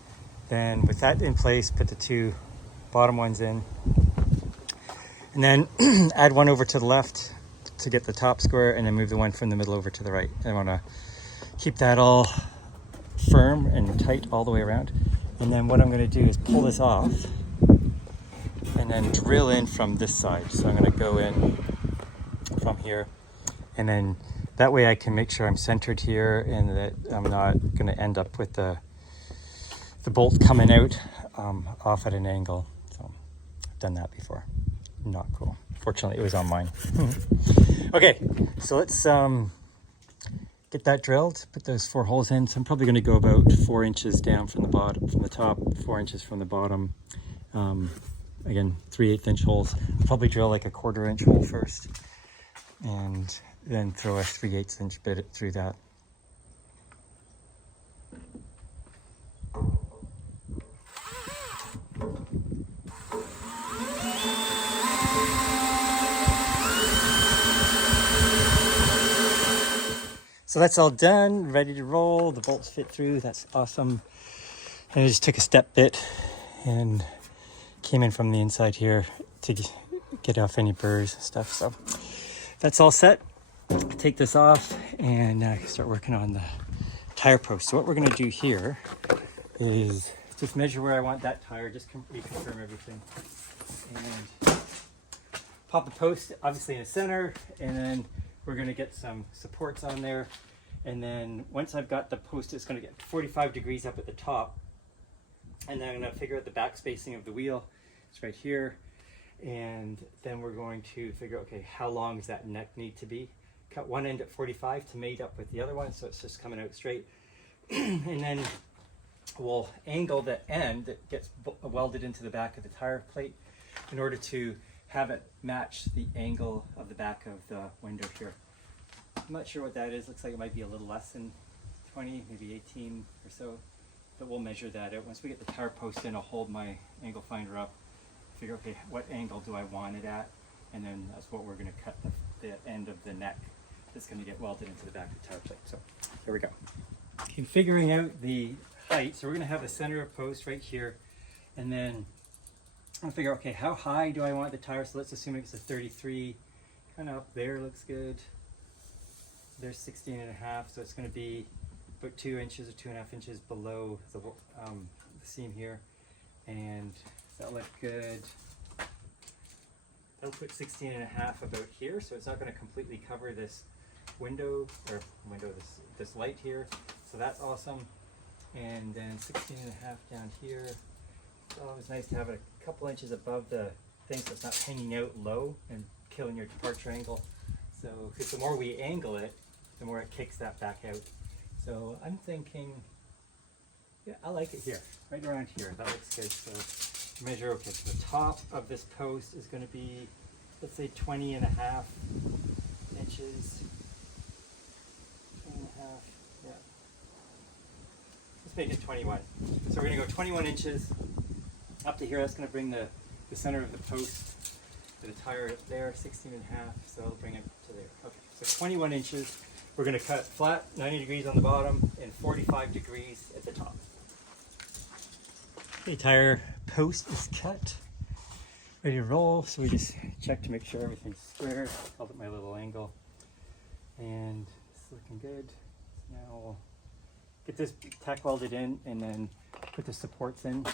Then with that in place, put the 2 bottom ones in, and then add one over to the left to get the top square, and then move the one from the middle over to the right. I want to keep that all firm and tight all the way around. And then what I'm going to do is pull this off and then drill in from this side. So I'm going to go in from here, and then that way I can make sure I'm centered here and that I'm not going to end up with the bolt coming out off at an angle. So I've done that before. Not cool. Fortunately, it was on mine. Okay, so let's get that drilled, put those 4 holes in. So I'm probably going to go about 4 inches down from the bottom, from the top, 4 inches from the bottom. Again, 3/8 inch holes. I'll probably drill like a 1/4 inch hole first, and then throw a 3/8 inch bit through that. So that's all done, ready to roll. The bolts fit through, that's awesome. And I just took a step bit and came in from the inside here to get off any burrs and stuff. So that's all set. Take this off and start working on the tire post. So what we're going to do here is just measure where I want that tire, just reconfirm everything, and pop the post obviously in the center, and then we're going to get some supports on there. And then once I've got the post, it's going to get 45 degrees up at the top, and then I'm going to figure out the back spacing of the wheel. It's right here. And then we're going to figure out, okay, how long does that neck need to be? Cut one end at 45 to mate up with the other one, so it's just coming out straight. And then we'll angle the end that gets welded into the back of the tire plate in order to have it match the angle of the back of the window here. I'm not sure what that is. Looks like it might be a little less than 20, maybe 18 or so, but we'll measure that out. Once we get the tire post in, I'll hold my angle finder up, figure, okay, what angle do I want it at, and then that's what we're going to cut the end of the neck that's going to get welded into the back of the tire plate. So here we go. Okay, figuring out the height, so we're going to have the center of post right here, and then I'll figure, okay, how high do I want the tire? So let's assume it's a 33, kind of up there looks good. There's 16 and a half, so it's going to be about 2 inches or 2.5 inches below the seam here, and that'll look good. That'll put 16 and a half about here, so it's not going to completely cover this window, this light here, so that's awesome. And then 16 and a half down here. It's always nice to have it a couple inches above the thing so it's not hanging out low and killing your departure angle. So, because the more we angle it, the more it kicks that back out. So I'm thinking, yeah, I like it here, right around here. That looks good. So measure, okay, so the top of this post is going to be, let's say 20 and a half inches. 20 and a half, yeah. Let's make it 21. So we're going to go 21 inches up to here. That's going to bring the center of the post to the tire there, 16 and a half, so it'll bring it to there. Okay, so 21 inches. We're going to cut flat, 90 degrees on the bottom, and 45 degrees at the top. The tire post is cut, ready to roll. So we just check to make sure everything's square. Called it my little angle, and it's looking good. So now we'll get this tack welded in, and then put the supports in, and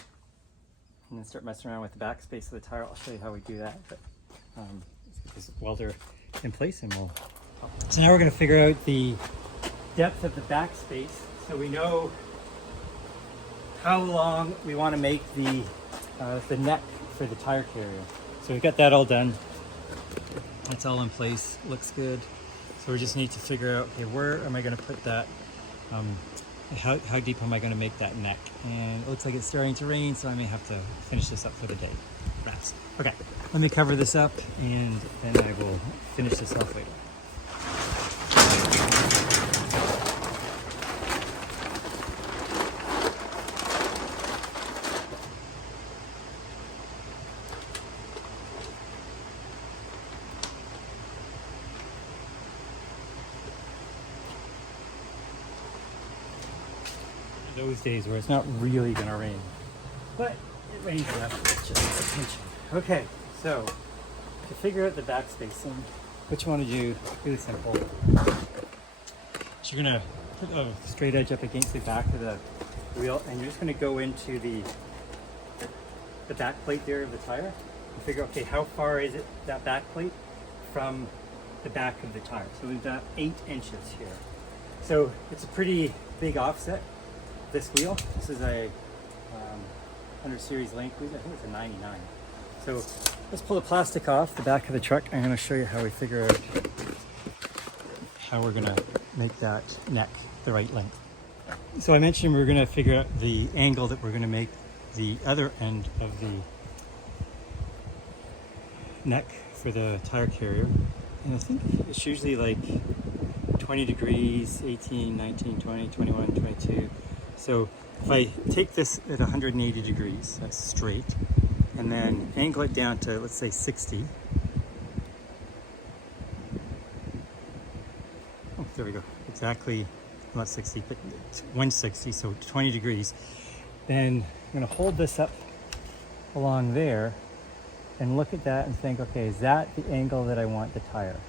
then start messing around with the back space of the tire. I'll show you how we do that. But let's get this welder in place, and we'll. So now we're going to figure out the depth of the back space, so we know how long we want to make the neck for the tire carrier. So we've got that all done. That's all in place. Looks good. So we just need to figure out, okay, where am I going to put that? How deep am I going to make that neck? And it looks like it's starting to rain, so I may have to finish this up for the day. Rats. Okay, let me cover this up, and then I will finish this off later. Those days where it's not really going to rain, but it rains enough. Just attention. Okay, so to figure out the back spacing, what you want to do, really simple. So you're going to put a straight edge up against the back of the wheel, and you're just going to go into the back plate there of the tire and figure, okay, how far is it, that back plate, from the back of the tire. So we've got 8 inches here. So it's a pretty big offset. This wheel, this is a 100 series link wheel. I think it's a 99. So let's pull the plastic off the back of the truck. I'm going to show you how we figure out how we're going to make that neck the right length. So I mentioned we're going to figure out the angle that we're going to make the other end of the neck for the tire carrier. And I think it's usually like 20 degrees, 18, 19, 20, 21, 22. So if I take this at 180 degrees, that's straight, and then angle it down to, let's say, 60. Oh, there we go. Exactly, not 60, but 160, so 20 degrees. Then I'm going to hold this up along there, and look at that and think, okay, is that the angle that I want the tire?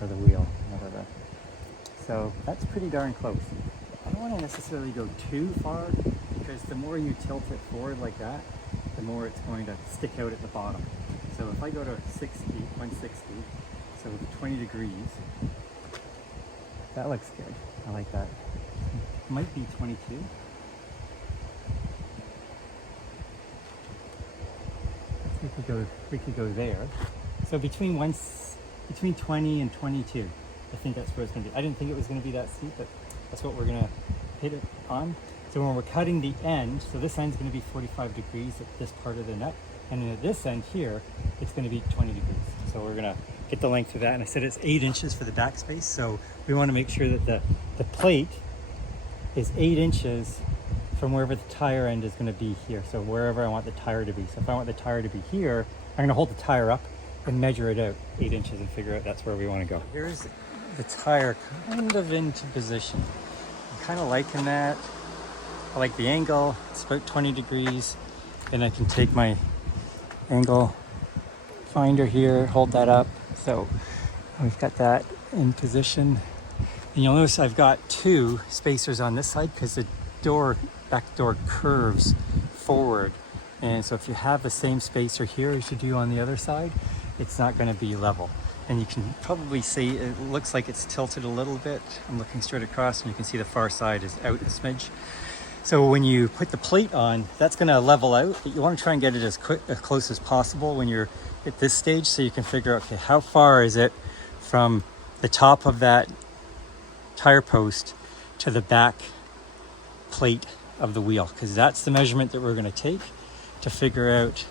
Or the wheel, whatever. So that's pretty darn close. I don't want to necessarily go too far, because the more you tilt it forward like that, the more it's going to stick out at the bottom. So if I go to 160, so 20 degrees, that looks good. I like that. It might be 22. We could go there. So between 20 and 22, I think that's where it's going to be. I didn't think it was going to be that steep, but that's what we're going to hit it on. So when we're cutting the end, so this end's going to be 45 degrees at this part of the nut, and then at this end here, it's going to be 20 degrees. So we're going to get the length of that, and I said it's 8 inches for the backspace, so we want to make sure that the plate is 8 inches from wherever the tire end is going to be here. So wherever I want the tire to be. So if I want the tire to be here, I'm going to hold the tire up and measure it out 8 inches and figure out that's where we want to go. Here's the tire kind of into position. I'm kind of liking that. I like the angle. It's about 20 degrees. Then I can take my angle finder here, hold that up. So we've got that in position. And you'll notice I've got 2 spacers on this side because the back door curves forward. And so if you have the same spacer here as you do on the other side, it's not going to be level. And you can probably see it looks like it's tilted a little bit. I'm looking straight across and you can see the far side is out a smidge. So when you put the plate on, that's going to level out, but you want to try and get it as close as possible when you're at this stage, so you can figure out, okay, how far is it from the top of that tire post to the back plate of the wheel, because that's the measurement that we're going to take to figure out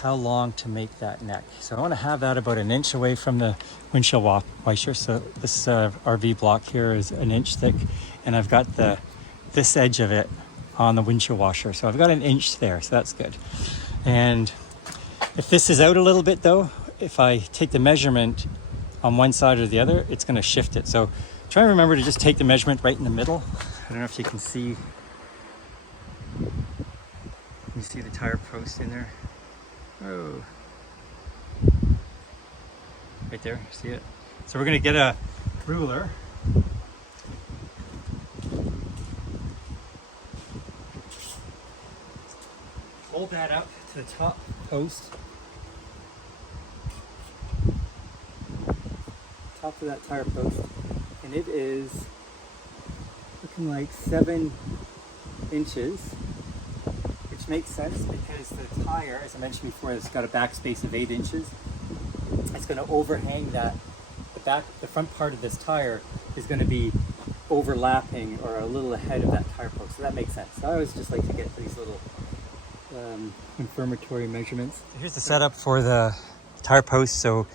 how long to make that neck. So I want to have that about 1 inch away from the windshield washer. So this RV block here is 1 inch thick, and I've got this edge of it on the windshield washer. So I've got 1 inch there, so that's good. And if this is out a little bit though, if I take the measurement on one side or the other, it's going to shift it. So try and remember to just take the measurement right in the middle. I don't know if you can see. You see the tire post in there? Oh. Right there, see it? So we're going to get a ruler. Hold that up to the top post. Top of that tire post. And it is looking like 7 inches, which makes sense because the tire, as I mentioned before, it's got a backspace of 8 inches. It's going to overhang that. The front part of this tire is going to be overlapping or a little ahead of that tire post. So that makes sense. So I always just like to get these little confirmatory measurements. Here's the setup for the tire post. So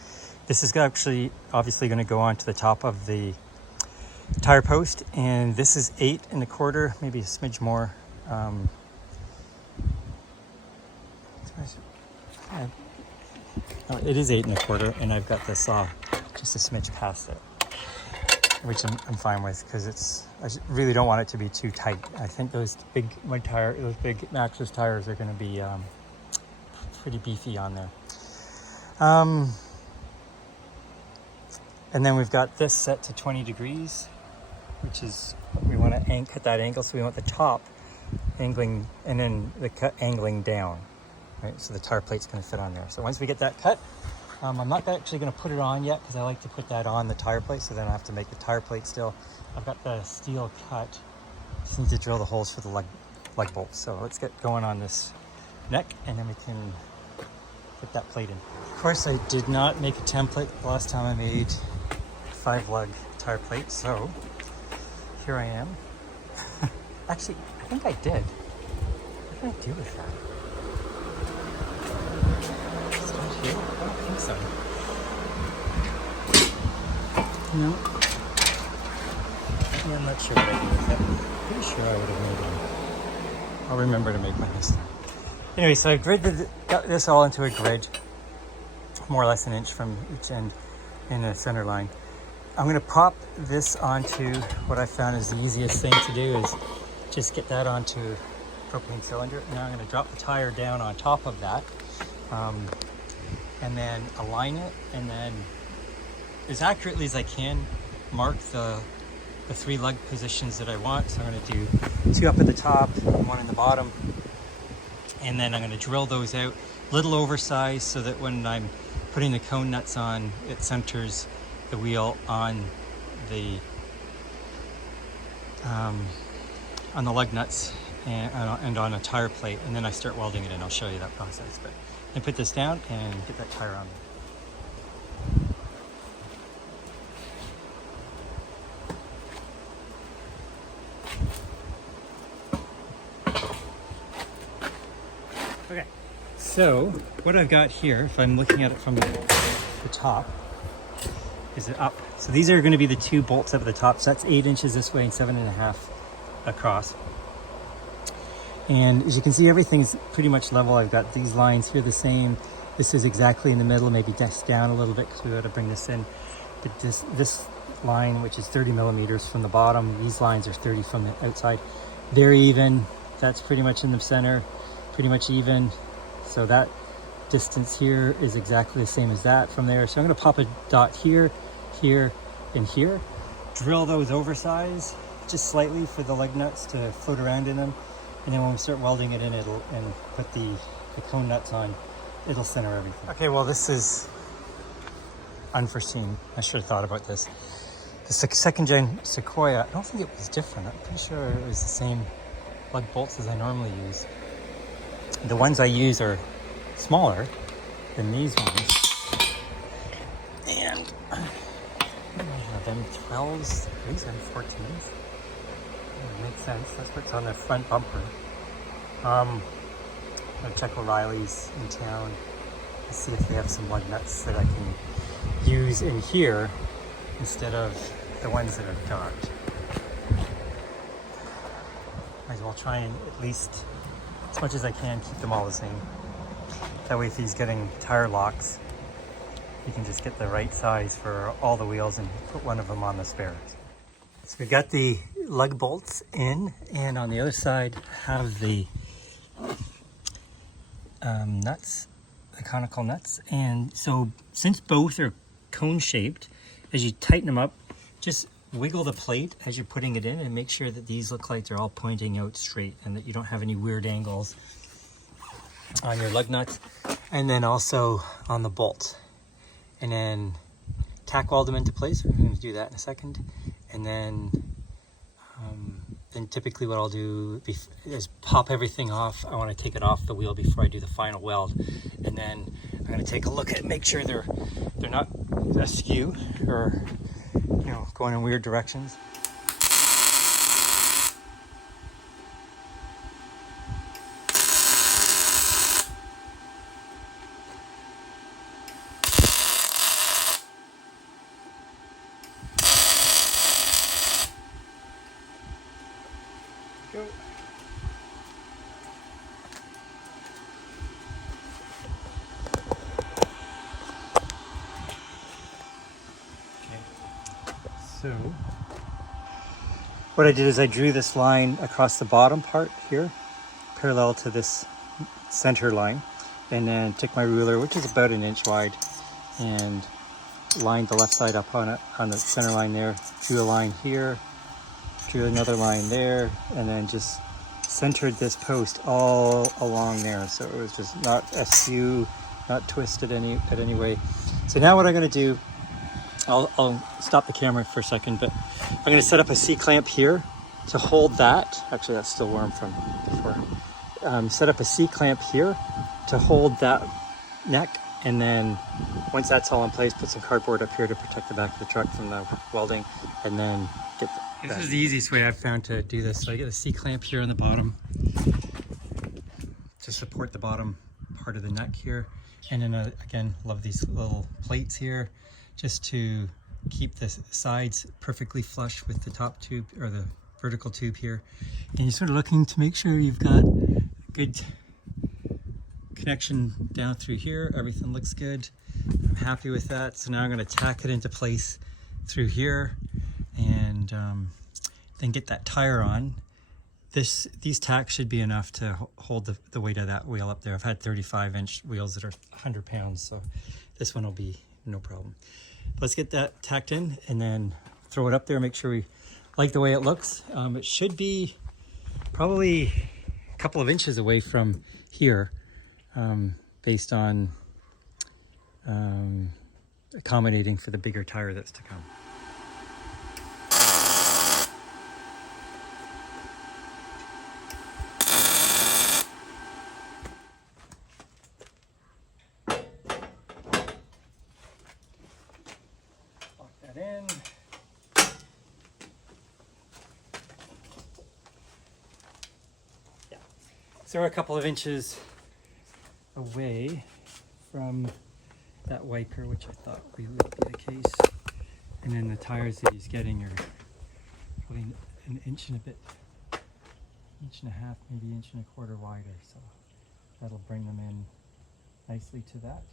this is actually obviously going to go onto the top of the tire post, and this is 8 1/4, maybe a smidge more. It is 8 1/4, and I've got the saw just a smidge past it, which I'm fine with because I really don't want it to be too tight. I think those big Maxxis tires are going to be pretty beefy on there. And then we've got this set to 20 degrees, which is, we want to cut that angle, so we want the top angling and then the cut angling down, right? So the tire plate's going to fit on there. So once we get that cut, I'm not actually going to put it on yet because I like to put that on the tire plate, so then I have to make the tire plate still. I've got the steel cut. Just need to drill the holes for the lug bolts. So let's get going on this neck, and then we can put that plate in. Of course, I did not make a template the last time I made 5 lug tire plate, so here I am. Actually, I think I did. What did I do with that? Is that here? I don't think so. No. Yeah, I'm not sure what I did with that. Pretty sure I would have made one. I'll remember to make one this time. Anyway, so I got this all into a grid, more or less 1 inch from each end in the center line. I'm going to pop this onto what I found is the easiest thing to do is just get that onto propane cylinder. And now I'm going to drop the tire down on top of that, and then align it, and then as accurately as I can mark the 3 lug positions that I want. So I'm going to do 2 up at the top, 1 in the bottom, and then I'm going to drill those out, little oversized, so that when I'm putting the cone nuts on, it centers the wheel on the lug nuts and on a tire plate, and then I start welding it in. I'll show you that process. But I put this down and get that tire on there. Okay, so what I've got here, if I'm looking at it from the top, is it up. So these are going to be the 2 bolts up at the top. So that's 8 inches this way and 7.5 across. And as you can see, everything's pretty much level. I've got these lines here the same. This is exactly in the middle, maybe just down a little bit because we got to bring this in. But this line, which is 30 millimeters from the bottom, these lines are 30 from the outside. Very even. That's pretty much in the center, pretty much even. So that distance here is exactly the same as that from there. So I'm going to pop a dot here, here, and here. Drill those oversized just slightly for the lug nuts to float around in them. And then when we start welding it in, and put the cone nuts on, it'll center everything. Okay, well, this is unforeseen. I should have thought about this. The 2nd gen Sequoia, I don't think it was different. I'm pretty sure it was the same lug bolts as I normally use. The ones I use are smaller than these ones. And them 12s, these are 14s. Makes sense. That's what's on the front bumper. I'm gonna check O'Reilly's in town and see if they have some lug nuts that I can use in here instead of the ones that are darked. Might as well try and at least, as much as I can, keep them all the same. That way, if he's getting tire locks, you can just get the right size for all the wheels and put one of them on the spares. So we got the lug bolts in, and on the other side have the nuts, the conical nuts. And so since both are cone shaped, as you tighten them up, just wiggle the plate as you're putting it in and make sure that these look like they're all pointing out straight and that you don't have any weird angles on your lug nuts, and then also on the bolt. And then tack weld them into place. We're going to do that in a second. And then typically what I'll do is pop everything off. I want to take it off the wheel before I do the final weld. And then I'm going to take a look at it, make sure they're not askew or going in weird directions. Go. Okay. So what I did is I drew this line across the bottom part here, parallel to this center line, and then took my ruler, which is about 1 inch wide, and lined the left side up on it, on the center line there, drew a line here, drew another line there, and then just centered this post all along there, so it was just not askew, not twisted at any way. So now what I'm going to do, I'll stop the camera for a second, but I'm going to set up a C-clamp here to hold that. Actually, that's still where I'm from before. Set up a C-clamp here to hold that neck, and then once that's all in place, put some cardboard up here to protect the back of the truck from the welding, and then get the... This is the easiest way I've found to do this. So I get a C-clamp here on the bottom to support the bottom part of the neck here. And then again, love these little plates here just to keep the sides perfectly flush with the top tube or the vertical tube here. And you're sort of looking to make sure you've got good connection down through here. Everything looks good. I'm happy with that. So now I'm going to tack it into place through here and then get that tire on. these tacks should be enough to hold the weight of that wheel up there. I've had 35-inch wheels that are 100 pounds, so this one will be no problem. Let's get that tacked in and then throw it up there, make sure we like the way it looks. It should be probably a couple of inches away from here, based on accommodating for the bigger tire that's to come. Lock that in. Yeah. So we're a couple of inches away from that wiper, which I thought would be the case. And then the tires that he's getting are probably an inch and a bit, inch and a half, maybe inch and a quarter wider. So that'll bring them in nicely to that.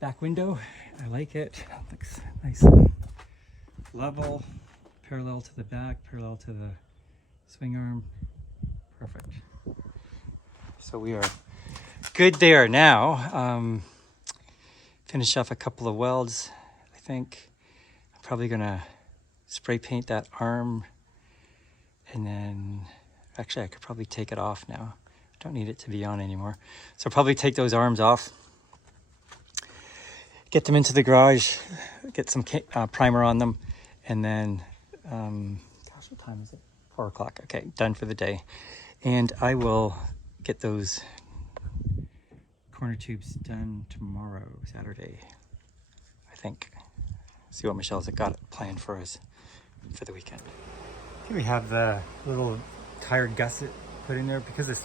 Back window, I like it. Looks nice and level, parallel to the back, parallel to the swing arm. Perfect. So we are good there now. Finish off a couple of welds, I think. I'm probably gonna spray paint that arm, and then actually I could probably take it off now. I don't need it to be on anymore. So I'll probably take those arms off, get them into the garage, get some primer on them, and then, gosh, what time is it? 4 o'clock. Okay, done for the day. And I will get those corner tubes done tomorrow, Saturday, I think. See what Michelle's got planned for us for the weekend. Here we have the little tire gusset put in there because this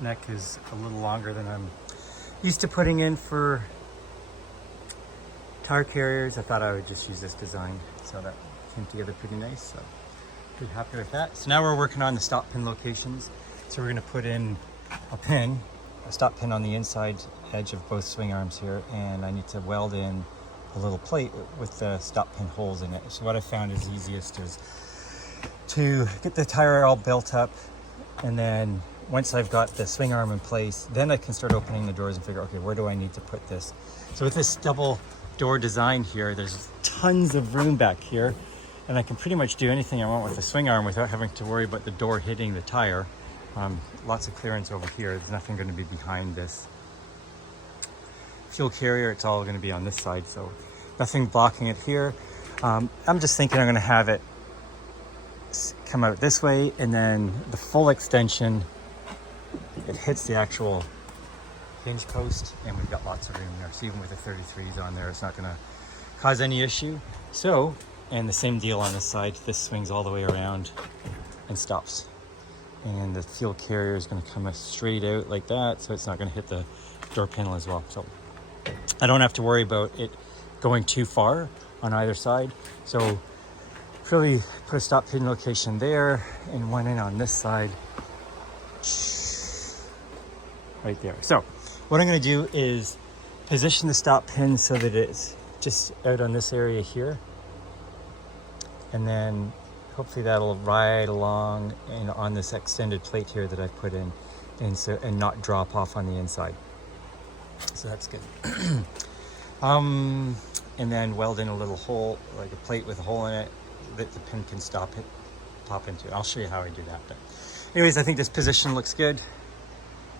neck is a little longer than I'm used to putting in for tire carriers. I thought I would just use this design, so that came together pretty nice. So pretty happy with that. So now we're working on the stop pin locations. So we're going to put in a stop pin on the inside edge of both swing arms here, and I need to weld in a little plate with the stop pin holes in it. So what I found is easiest is to get the tire all built up, and then once I've got the swing arm in place, then I can start opening the doors and figure, okay, where do I need to put this? So with this double door design here, there's tons of room back here, and I can pretty much do anything I want with the swing arm without having to worry about the door hitting the tire. Lots of clearance over here. There's nothing going to be behind this fuel carrier. It's all going to be on this side, so nothing blocking it here. I'm just thinking I'm going to have it come out this way, and then the full extension, it hits the actual hinge post, and we've got lots of room there. So even with the 33s on there, it's not going to cause any issue. So, and the same deal on this side. This swings all the way around and stops. And the fuel carrier is going to come straight out like that, so it's not going to hit the door panel as well. So I don't have to worry about it going too far on either side. So really put a stop pin location there and one in on this side right there. So what I'm going to do is position the stop pin so that it's just out on this area here, and then hopefully that'll ride along and on this extended plate here that I put in, and not drop off on the inside. So that's good. And then weld in a little hole, like a plate with a hole in it, that the pin can pop into. I'll show you how I do that. But anyways, I think this position looks good.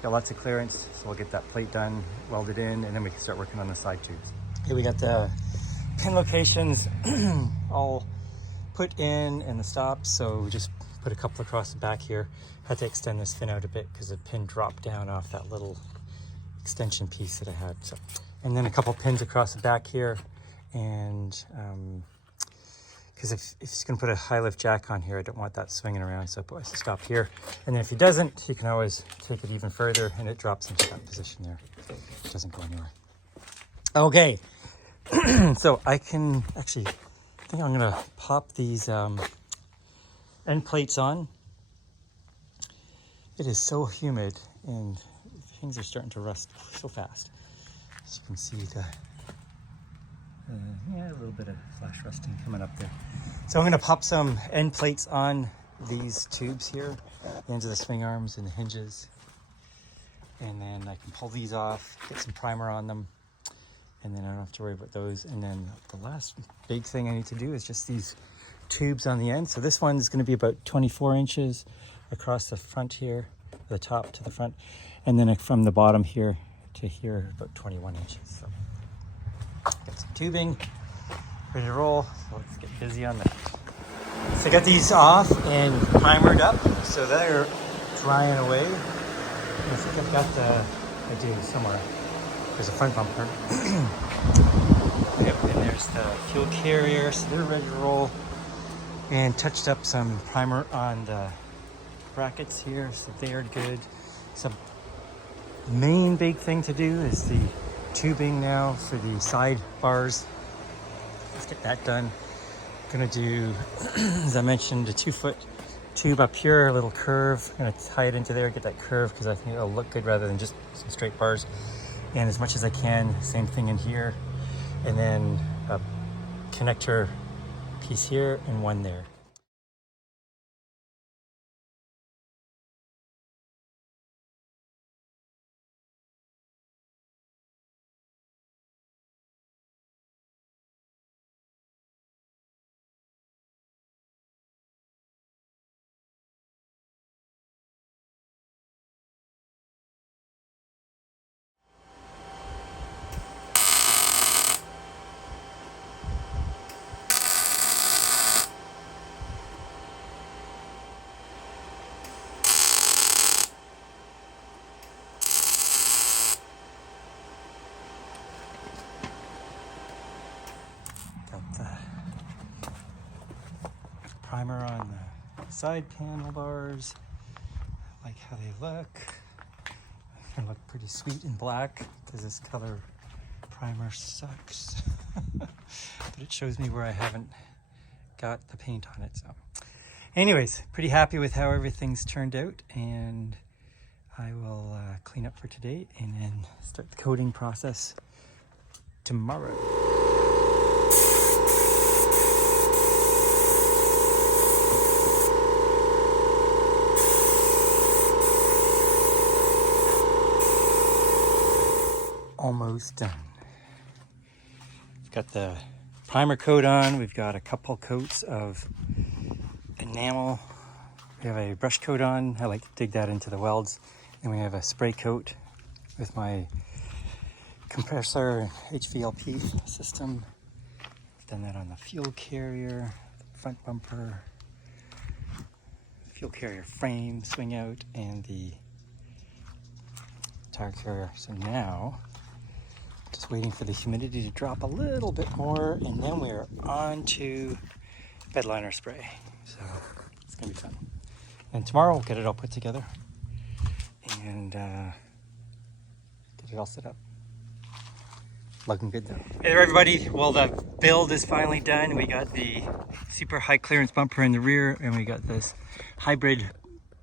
Got lots of clearance, so we'll get that plate done, welded in, and then we can start working on the side tubes. Here we got the pin locations all put in and the stops, so we just put a couple across the back here. Had to extend this fin out a bit because the pin dropped down off that little extension piece that I had. So, and then a couple pins across the back here, and because if he's going to put a high lift jack on here, I don't want that swinging around, so I put a stop here. And then if he doesn't, you can always take it even further, and it drops into that position there. It doesn't go anywhere. Okay, so I can actually, I think I'm going to pop these end plates on. It is so humid, and things are starting to rust so fast. As you can see, yeah, a little bit of flash rusting coming up there. So I'm going to pop some end plates on these tubes here, the ends of the swing arms and the hinges. And then I can pull these off, get some primer on them, and then I don't have to worry about those. And then the last big thing I need to do is just these tubes on the end. So this one is going to be about 24 inches across the front here, the top to the front, and then from the bottom here to here about 21 inches. So got some tubing ready to roll. So let's get busy on that. So I got these off and primered up, so they're drying away. I think I've got I do somewhere. There's a front bumper. Yep, and there's the fuel carrier, so they're ready to roll. And touched up some primer on the brackets here, so they are good. So the main big thing to do is the tubing now for the side bars. Let's get that done. Gonna do, as I mentioned, a 2-foot tube up here, a little curve. I'm gonna tie it into there, get that curve, because I think it'll look good rather than just some straight bars. And as much as I can, same thing in here. And then a connector piece here and one there. Primer on the side panel bars. I like how they look. They look pretty sweet in black because this color primer sucks. But it shows me where I haven't got the paint on it. So anyways, pretty happy with how everything's turned out, and I will clean up for today and then start the coating process tomorrow. Almost done. We've got the primer coat on. We've got a couple coats of enamel. We have a brush coat on. I like to dig that into the welds. And we have a spray coat with my compressor HVLP system. I've done that on the fuel carrier, the front bumper, fuel carrier frame, swing out, and the tire carrier. So now just waiting for the humidity to drop a little bit more, and then we're on to bed liner spray. So it's gonna be fun. And tomorrow we'll get it all put together and get it all set up. Looking good though. Hey there everybody. Well, the build is finally done. We got the super high clearance bumper in the rear, and we got this hybrid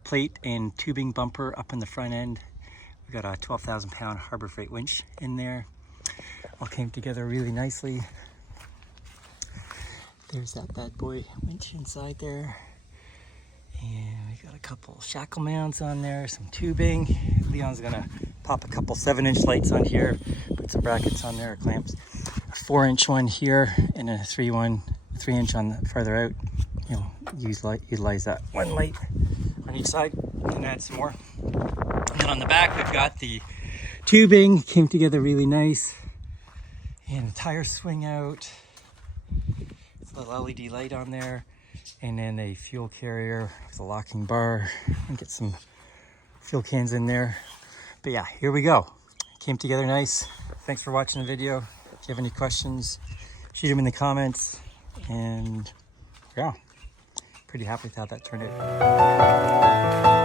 plate and tubing bumper up in the front end. We got a 12,000 pound Harbor Freight winch in there. All came together really nicely. There's that bad boy winch inside there. And we got a couple shackle mounts on there, some tubing. Leon's gonna pop a couple 7-inch lights on here, put some brackets on there, clamps. A 4-inch one here and a 3-inch on the farther out. You know, utilize that one light on each side and add some more. And then on the back, we've got the tubing, came together really nice. And the tire swing out. It's a little LED light on there. And then a fuel carrier with a locking bar. And get some fuel cans in there. But yeah, here we go. Came together nice. Thanks for watching the video. If you have any questions, shoot them in the comments. And yeah, pretty happy with how that turned out.